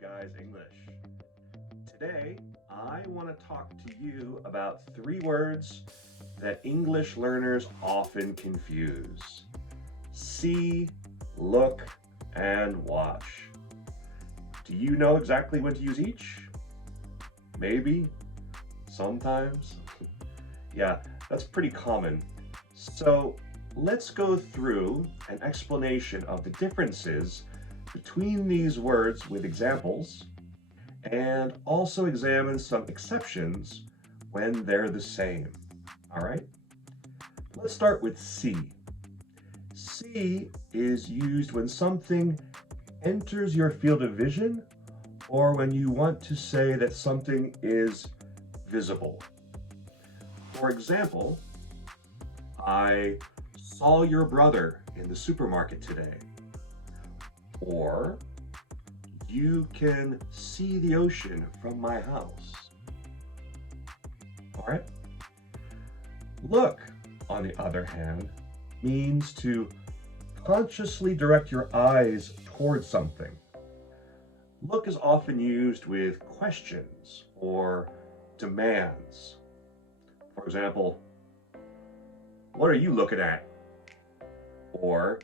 Guys English. Today, I want to talk to you about three words that English learners often confuse. See, look, and watch. Do you know exactly when to use each? Maybe, sometimes. Yeah, that's pretty common. So let's go through an explanation of the differences between these words with examples, and also examine some exceptions when they're the same. All right? Let's start with see. See is used when something enters your field of vision or when you want to say that something is visible. For example, I saw your brother in the supermarket today. Or, you can see the ocean from my house. All right? Look, on the other hand, means to consciously direct your eyes towards something. Look is often used with questions or demands. For example, what are you looking at? Or,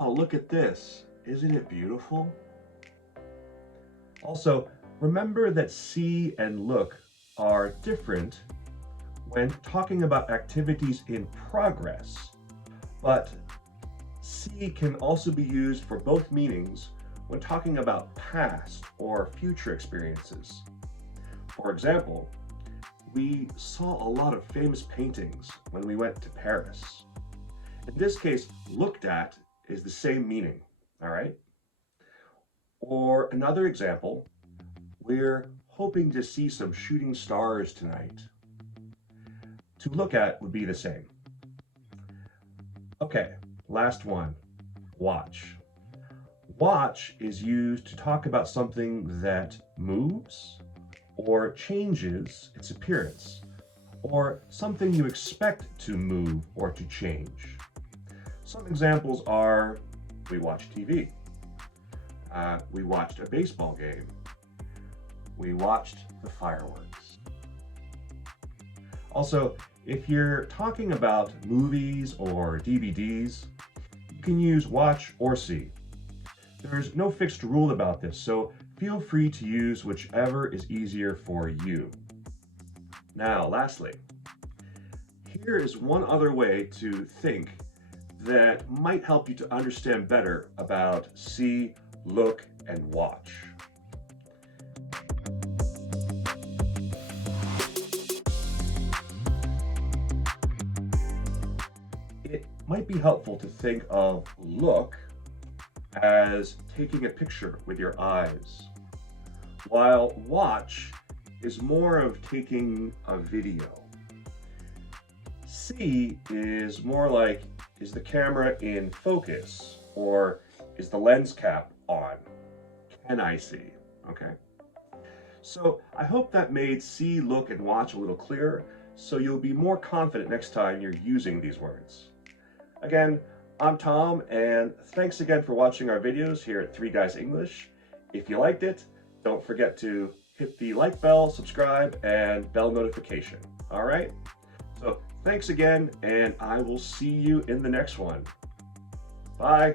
oh, look at this. Isn't it beautiful? Also, remember that see and look are different when talking about activities in progress, but see can also be used for both meanings when talking about past or future experiences. For example, we saw a lot of famous paintings when we went to Paris. In this case, looked at is the same meaning, all right? Or another example, we're hoping to see some shooting stars tonight. To look at would be the same. Okay, last one, watch. Watch is used to talk about something that moves or changes its appearance, or something you expect to move or to change. Some examples are, we watch TV. We watched a baseball game. We watched the fireworks. Also, if you're talking about movies or DVDs, you can use watch or see. There's no fixed rule about this, so feel free to use whichever is easier for you. Now, lastly, here is one other way to think that might help you to understand better about see, look, and watch. It might be helpful to think of look as taking a picture with your eyes, while watch is more of taking a video. See is more like, is the camera in focus, or is the lens cap on? Can I see? Okay. So I hope that made see, look, and watch a little clearer, so you'll be more confident next time you're using these words. Again, I'm Tom, and thanks again for watching our videos here at 3 Guys English. If you liked it, don't forget to hit the like bell, subscribe, and bell notification. All right? So thanks again, and I will see you in the next one. Bye.